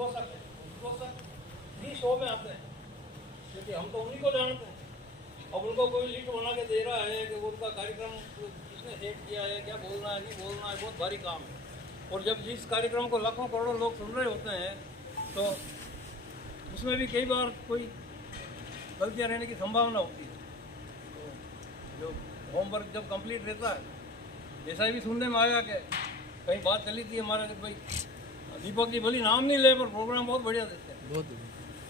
उद्घोषक हैं, उद्घोषक भी शो में आते हैं, क्योंकि हम तो उन्हीं को जानते हैं। अब उनको कोई लिस्ट बना के दे रहा है कि उनका कार्यक्रम किसने सेट किया है, क्या बोलना है नहीं बोलना है, बहुत भारी काम है। और जब जिस कार्यक्रम को लाखों करोड़ों लोग सुन रहे होते हैं तो उसमें भी कई बार कोई गलतियाँ रहने की संभावना होती है। तो जो होमवर्क जब कंप्लीट रहता है, जैसा भी सुनने में आया कि कहीं बात चली थी हमारा कि भाई दीपक जी भली नाम नहीं ले पर प्रोग्राम बहुत बढ़िया देते हैं, बहुत।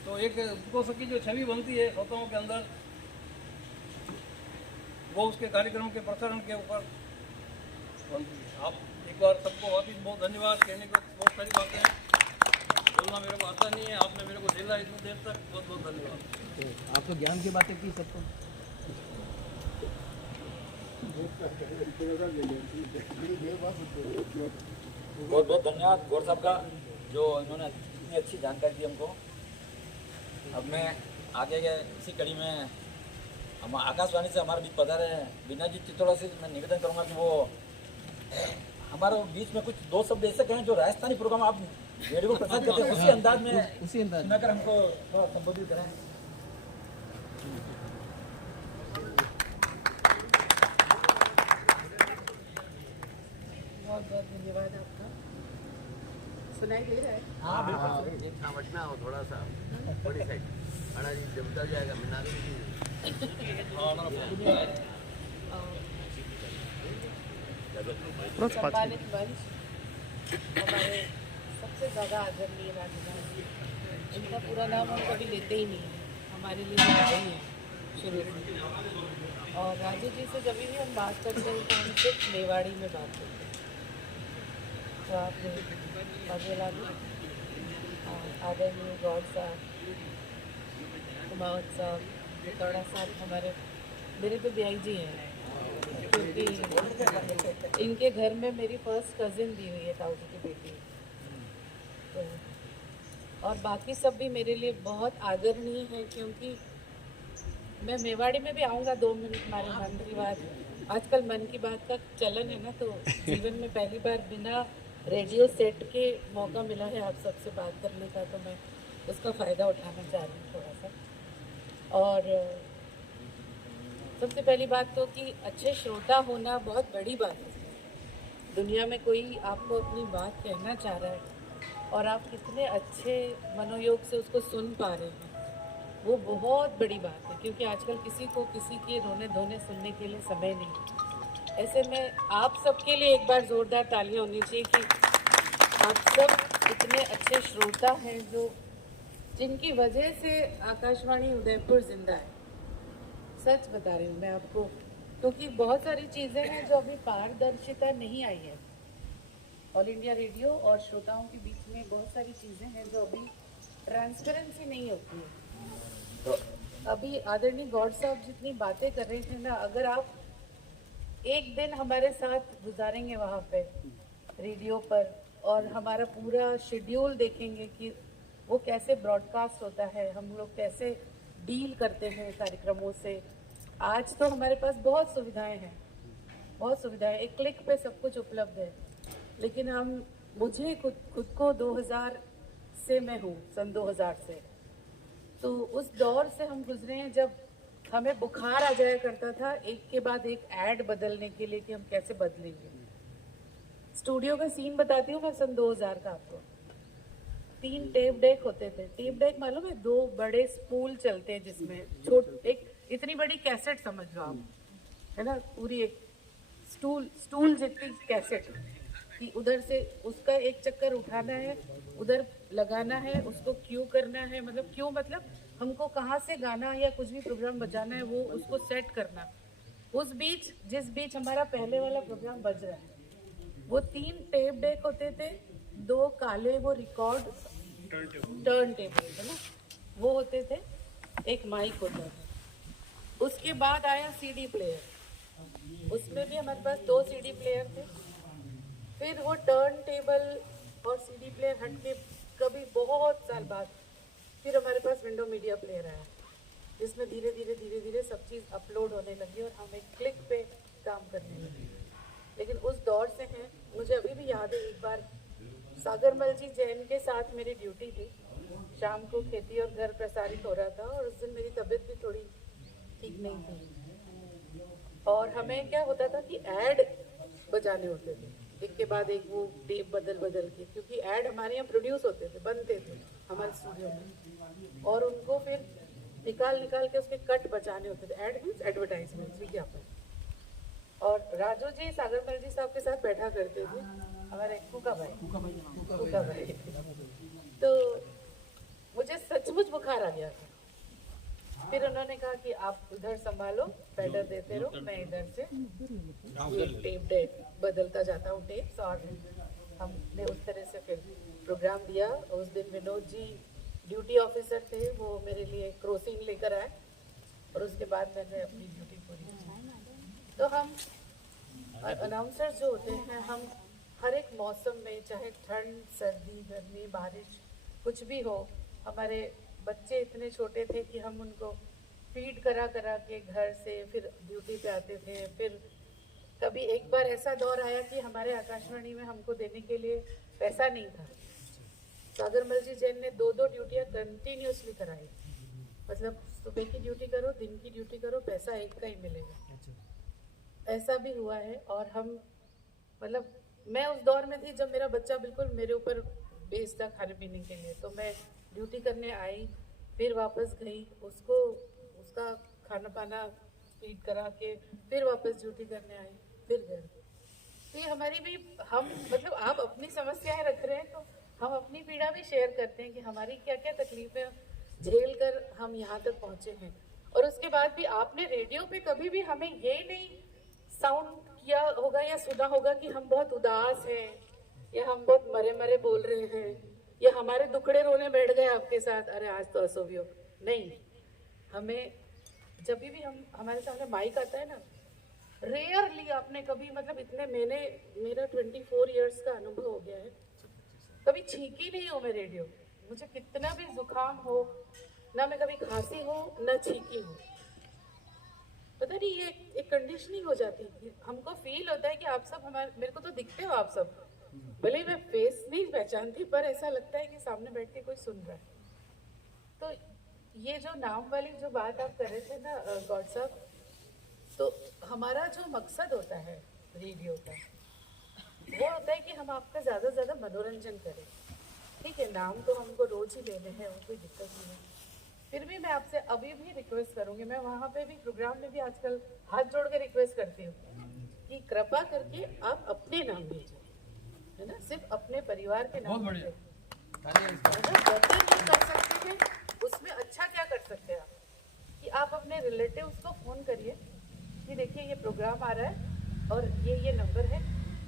तो एक उद्घोषक की जो छवि बनती है श्रोताओं के अंदर, वो उसके कार्यक्रम के प्रसारण के ऊपर बनती है। आप एक बार सबको वापिस बहुत धन्यवाद। कहने को बहुत सारी बातें हैं, बोलना मेरे को आता नहीं है, आपने मेरे को झेला इतनी देर तक, बहुत बहुत धन्यवाद। तो आपको ज्ञान की बातें की सबको बहुत बहुत धन्यवाद गौर साहब का, जो इन्होंने इतनी अच्छी जानकारी दी हमको। अब मैं आगे के इसी कड़ी में हम आकाशवाणी से हमारे बीच पधारे बिना जी चित्तौड़ा से मैं निवेदन करूंगा कि वो हमारे बीच में कुछ दो शब्द ऐसे कहें जो राजस्थानी प्रोग्राम आप रेडियो को प्रसारित करते हैं उसी अंदाज में सुनाकर हमको संबोधित करें। बहुत बहुत धन्यवाद आपका। सुनाई दे रहा है? हाँ बिल्कुल। बचना हो थोड़ा सा बड़ी साइड खाना जी जमता जाएगा मिला सम्मानित मंच, हमारे सबसे ज़्यादा आदरणीय राजधानी जी, इनका पूरा नाम हम कभी लेते ही नहीं है, हमारे लिए भाई हैं शुरू से। और राजू जी से जब भी हम बात करते हैं तो हम सिर्फ मेवाड़ी में बात करते हैं। तो आपने बाबूलाल आदरणीय गौड़ साहब, कुमावत साहब, चित्तौड़ा साहब हमारे मेरे तो ब्याई जी हैं, क्योंकि इनके घर में मेरी फर्स्ट कज़िन दी हुई है, ताऊ जी की बेटी। तो और बाकी सब भी मेरे लिए बहुत आदरणीय है, क्योंकि मैं मेवाड़ी में भी आऊँगा 2 मिनट हमारे मन की बात। आजकल मन की बात का चलन है ना, तो जीवन में पहली बार बिना रेडियो सेट के मौका मिला है आप सबसे बात करने का, तो मैं उसका फ़ायदा उठाना चाह रही हूँ थोड़ा सा। और सबसे पहली बात तो कि अच्छे श्रोता होना बहुत बड़ी बात है। दुनिया में कोई आपको अपनी बात कहना चाह रहा है और आप कितने अच्छे मनोयोग से उसको सुन पा रहे हैं, वो बहुत बड़ी बात है। क्योंकि आजकल किसी को किसी के रोने धोने सुनने के लिए समय नहीं है। ऐसे में आप सबके लिए एक बार ज़ोरदार तालियां होनी चाहिए कि आप सब इतने अच्छे श्रोता हैं, जो जिनकी वजह से आकाशवाणी उदयपुर जिंदा है। सच बता रही हूँ मैं आपको, क्योंकि बहुत सारी चीज़ें हैं जो अभी पारदर्शिता नहीं आई है। ऑल इंडिया रेडियो और श्रोताओं के बीच में बहुत सारी चीज़ें हैं जो अभी ट्रांसपेरेंसी नहीं होती है। तो अभी आदरणीय गौड़ साहब जितनी बातें कर रहे थे ना, अगर आप एक दिन हमारे साथ गुजारेंगे वहाँ पे रेडियो पर और हमारा पूरा शेड्यूल देखेंगे कि वो कैसे ब्रॉडकास्ट होता है, हम लोग कैसे डील करते हैं कार्यक्रमों से। आज तो हमारे पास बहुत सुविधाएं हैं, बहुत सुविधाएं, एक क्लिक पे सब कुछ उपलब्ध है। लेकिन मुझे खुद को 2000 से मैं हूँ, सन 2000 से, तो उस दौर से हम गुजरे हैं जब हमें बुखार आ जाया करता था एक के बाद एक ऐड बदलने के लिए कि हम कैसे बदलेंगे। स्टूडियो का सीन बताती हूँ मैं सन 2000 का आपको। 3 टेप डेक होते थे। टेप डेक मालूम है, 2 बड़े स्पूल चलते हैं जिसमें एक इतनी बड़ी कैसेट समझ लो आप, है ना, पूरी एक स्टूल जितनी कैसेट कि उधर से उसका एक चक्कर उठाना है, उधर लगाना है, उसको क्यू करना है, मतलब क्यू मतलब हमको कहाँ से गाना या कुछ भी प्रोग्राम बजाना है वो उसको सेट करना। उस बीच जिस बीच हमारा पहले वाला प्रोग्राम बज रहा है, वो 3 टेप डेक होते थे, 2 काले वो रिकॉर्ड टर्न टेबल है ना, वो होते थे, एक माइक होता था। उसके बाद आया सीडी प्लेयर, उसमें भी हमारे पास 2 सीडी प्लेयर थे। फिर वो टर्न टेबल और सीडी प्लेयर हट के कभी बहुत साल बाद फिर हमारे पास विंडो मीडिया प्लेयर आया, जिसमें धीरे धीरे सब चीज़ अपलोड होने लगी और हम एक क्लिक पे काम करने लगे। लेकिन उस दौर से हैं, मुझे अभी भी याद है एक बार सागरमल जी जैन के साथ मेरी ड्यूटी थी। शाम को खेती और घर प्रसारित हो रहा था और उस दिन मेरी तबीयत भी थोड़ी ठीक नहीं थी और हमें क्या होता था कि ऐड बजाने होते थे, एक के बाद एक वो टेप बदल बदल के, क्योंकि ऐड हमारे यहाँ प्रोड्यूस होते थे, बनते थे हमारे स्टूडियो में और उनको फिर निकाल निकाल के उसके कट बचाने होते थे। ऐड मीन्स एडवर्टाइजमेंट, विज्ञापन। और राजू जी सागरमल जी साहब के साथ बैठा करते थे, हमारे कुका भाई। तो मुझे सचमुच बुखार आ गया था। फिर उन्होंने कहा कि आप उधर संभालो, पैडल देते रहो, मैं इधर से टेप बदलता जाता हूँ टेप्स। और हमने उस तरह से फिर प्रोग्राम दिया। उस दिन विनोद जी ड्यूटी ऑफिसर थे, वो मेरे लिए क्रोसिन लेकर आए और उसके बाद मैंने अपनी ड्यूटी पूरी की। तो हम अनाउंसर्स जो होते हैं, हम हर एक मौसम में, चाहे ठंड सर्दी गर्मी बारिश कुछ भी हो, हमारे बच्चे इतने छोटे थे कि हम उनको फीड करा करा के घर से फिर ड्यूटी पे आते थे। फिर कभी एक बार ऐसा दौर आया कि हमारे आकाशवाणी में हमको देने के लिए पैसा नहीं था। सागरमल जी जैन ने 2-2 ड्यूटियाँ कंटिन्यूसली कराई, मतलब सुबह की ड्यूटी करो, दिन की ड्यूटी करो, पैसा एक का ही मिलेगा। ऐसा भी हुआ है। और हम मतलब मैं उस दौर में थी जब मेरा बच्चा बिल्कुल मेरे ऊपर बेस्ड था खाने पीने के लिए, तो मैं ड्यूटी करने आई, फिर वापस गई, उसको उसका खाना पाना फीड करा के फिर वापस ड्यूटी करने आई, फिर घर। तो ये हमारी भी, हम मतलब आप अपनी समस्याएं रख रहे हैं तो हम अपनी पीड़ा भी शेयर करते हैं कि हमारी क्या क्या तकलीफें झेल कर हम यहाँ तक पहुँचे हैं। और उसके बाद भी आपने रेडियो पे कभी भी हमें ये नहीं साउंड किया होगा या सुना होगा कि हम बहुत उदास हैं या हम बहुत मरे मरे बोल रहे हैं या हमारे दुखड़े रोने बैठ गए आपके साथ, अरे आज तो असो भी हो। नहीं, हमें जब भी हम हमारे सामने माइक आता है ना, रेयरली आपने कभी, मतलब इतने मेरा 24 इयर्स का अनुभव हो गया है, कभी छींकी नहीं हो मैं रेडियो। मुझे कितना भी जुकाम हो ना, मैं कभी खांसी हो ना छींकी हो, पता नहीं ये एक कंडीशनिंग हो जाती है। हमको फील होता है कि आप सब हमारे, मेरे को तो दिखते हो आप सब, भले ही मैं फेस नहीं पहचानती, पर ऐसा लगता है कि सामने बैठ के कोई सुन रहा है। तो ये जो नाम वाली जो बात आप कर रहे थे ना गॉड साहब, तो हमारा जो मकसद होता है रेडियो का, वो होता है कि हम आपका ज़्यादा से ज़्यादा मनोरंजन करें। ठीक है, नाम तो हमको रोज ही लेने हैं, वो कोई दिक्कत नहीं है। फिर भी मैं आपसे अभी भी रिक्वेस्ट करूंगी, मैं वहाँ पे भी प्रोग्राम में भी आजकल हाथ जोड़ के रिक्वेस्ट करती हूँ कि कृपा करके आप अपने नाम भेजें, है ना, सिर्फ अपने परिवार के नाम बहुत बढ़िया। बेहतर क्या कर सकते हैं, उसमें अच्छा क्या कर सकते हैं आप, कि आप अपने रिलेटिव्स को फ़ोन करिए कि देखिए ये प्रोग्राम आ रहा है और ये नंबर है,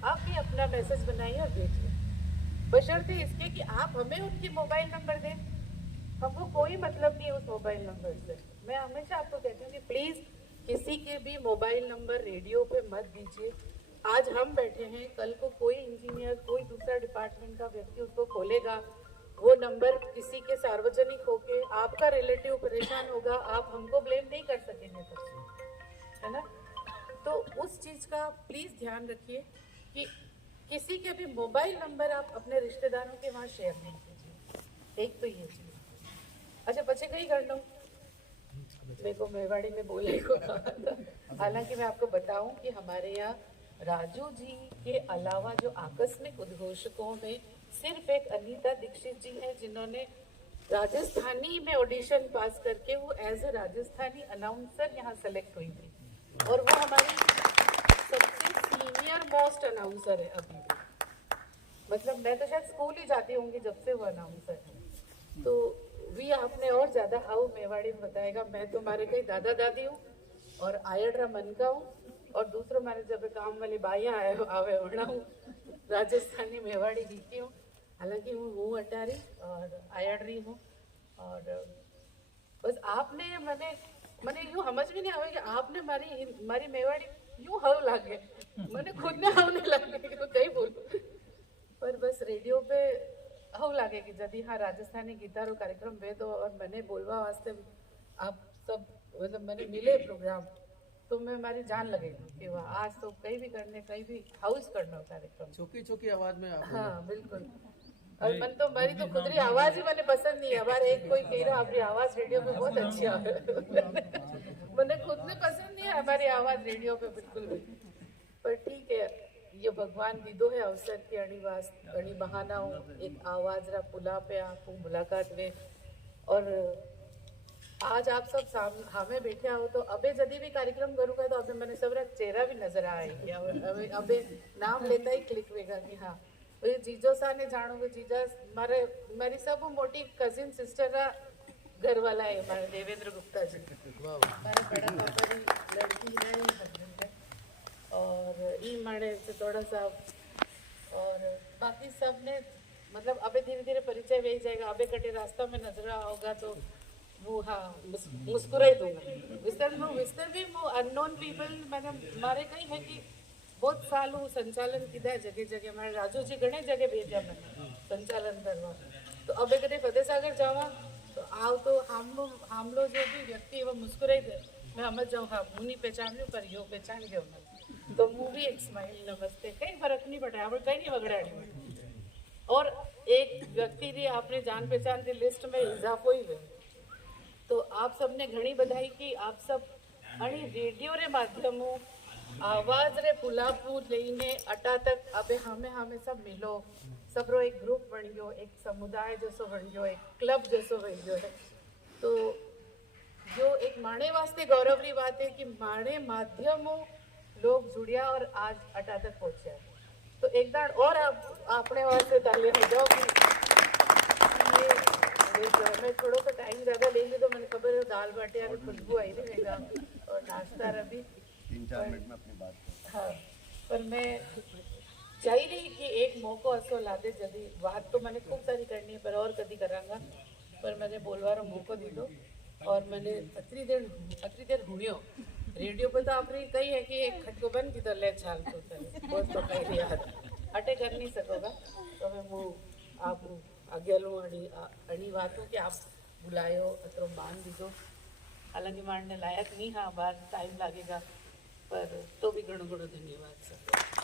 आप भी अपना मैसेज बनाइए और भेजिए, बशर्ते इसके कि आप हमें उनकी मोबाइल नंबर दें। हमको कोई मतलब नहीं है उस मोबाइल नंबर से। मैं हमेशा आपको कहती हूँ कि प्लीज़ किसी के भी मोबाइल नंबर रेडियो पे मत दीजिए। आज हम बैठे हैं, कल को कोई इंजीनियर, कोई दूसरा डिपार्टमेंट का व्यक्ति उसको खोलेगा, वो नंबर किसी के सार्वजनिक होके आपका रिलेटिव परेशान होगा, आप हमको ब्लेम नहीं कर सकेंगे तब, है ना। तो उस चीज़ का प्लीज़ ध्यान रखिए कि किसी के भी मोबाइल नंबर आप अपने रिश्तेदारों के वहाँ शेयर नहीं कीजिए। एक तो ये चीज़। अच्छा, बच्चे कहीं कर लो, देखो मेवाड़ी में बोले को कहा था। हालांकि मैं आपको बताऊं कि हमारे यहाँ राजू जी के अलावा जो आकस्मिक उद्घोषकों में सिर्फ एक अनीता दीक्षित जी हैं, जिन्होंने राजस्थानी में ऑडिशन पास करके वो एज ए राजस्थानी अनाउंसर यहाँ सेलेक्ट हुई थी, और वो हमारी सबसे सीनियर मोस्ट अनाउंसर है अभी भी। मतलब मैं तो शायद स्कूल ही जाती होंगी जब से वो अनाउंसर है। तो वी आपने और ज़्यादा हाउ मेवाड़ी में बताएगा। मैं तो हमारे कई दादा दादी हूँ और आयड्रा मन का हूँ, और दूसरों हमारे जब काम वाली बाइयाँ आवे होना हूँ, राजस्थानी मेवाड़ी लिखी हूँ। हालांकि हूँ अटारी और आयड्री हूँ, और बस आपने मैंने यूँ समझ में नहीं आवे कि आपने हमारी मेवाड़ी यूँ हव लागे, मैंने खुद ने हव नहीं लागे तो कहीं बोलूँ, पर बस रेडियो पे हव लागे कि जब हाँ राजस्थानी गीतारो कार्यक्रम भेदो और मैंने बोलवा वास्ते आप सब मतलब मैंने मिले प्रोग्राम, तो मैं हमारी जान लगेगी कि वाह आज तो कहीं भी हाउस करना कार्यक्रम, छोकी छोकी आवाज में आप हाँ बिल्कुल। और मन तो મારી તો ખુદરી આવાજ ही મને પસંદ नहीं है हमारे एक कोई कह रहा आपकी आवाज रेडियो पे बहुत अच्छी आ मैंने खुद ने पसंद नहीं है हमारी आवाज रेडियो पे बिल्कुल भी पर ठीक है ये भगवान दीदो है अवसर की अणी बहाना हूँ एक आवाज रा पुला पे आपको मुलाकात वे और आज आप सब हमें बैठे हो तो अबे जदी भी कार्यक्रम करूँगा तो अबे मैंने सब चेहरा भी नजर आएगा अबे अबे नाम लेता ही क्लिक वेगा कि हाँ ये जीजो सा ने जानो जीजा मारे मारी सब मोटी कजिन सिस्टर रा घर वाला है हमारे देवेंद्र गुप्ता जी मारे बड़ा पापा की लड़की है हस्बैंड है और ई मारे से थोड़ा सा और बाकी सब ने मतलब अबे धीरे धीरे परिचय वे जाएगा अबे कटे रास्ता में नजर होगा तो वो हाँ मुस्कुराई दूंगा विस्तर भी वो अननोन पीपल मैंने मारे कहीं है कि बहुत साल वो संचालन किया जगह जगह हमारे राजू जी घने जगह भेजा मैंने संचालन करवा तो अबे कदे फतेह सागर जावा तो आओ तो हम लोग जो भी व्यक्ति है वो मुस्कुराई दे मैं समझ जाऊँ हाँ मुँह नहीं पहचान लूँ पर यो पहचान गयो मैं तो मुँह भी एक स्माइल नमस्ते कहीं फर्क नहीं पड़ा आप कहीं नहीं वगड़ाड़ी और एक व्यक्ति की आपने जान पहचान की लिस्ट में इजाफो ही हुए तो आप सबने घनी बधाई की आप सब अणी रेडियो रे माध्यमों आवाज रे पुलापू लईने अटा तक अबे हमें सब मिलो सबरो एक ग्रुप बन गयो एक समुदाय जैसो बन गयो एक क्लब जैसो बन गयो है तो जो एक माणे वास्ते गौरव री बात है कि माणे माध्यमों लोग जुड़िया और आज अटा तक पहुंचे तो एक दाड़ और आप अपने वास्ते तालियां हो जाओ कि ये मैं थोड़ा सा टाइम ज़्यादा लेंगे तो मैंने खबर है दाल बाटी यार खुशबू आई रहेगा और नाश्ता रही 3-4 मिनट में अपनी बात हाँ पर मैं चाही रही कि एक मौको असो लादे जदी बात तो मैंने खूब सारी करनी है पर और कदी करांगा पर मैंने बोलवारो मौको दी दो और मैंने अतरी देर हुणियो रेडियो पे तो आपने कही है कि एक खटको बंद की तो ले चाल तो बहुत तो कही याद अटे कर नहीं सकोगा तो मैं वो आप आगे लूँ अड़ी बातों कि आप बुलायो अतरो मान दीजो हालांकि मारने लायक नहीं हाँ बार टाइम लगेगा पर तो भी घणो घणो धन्यवाद सर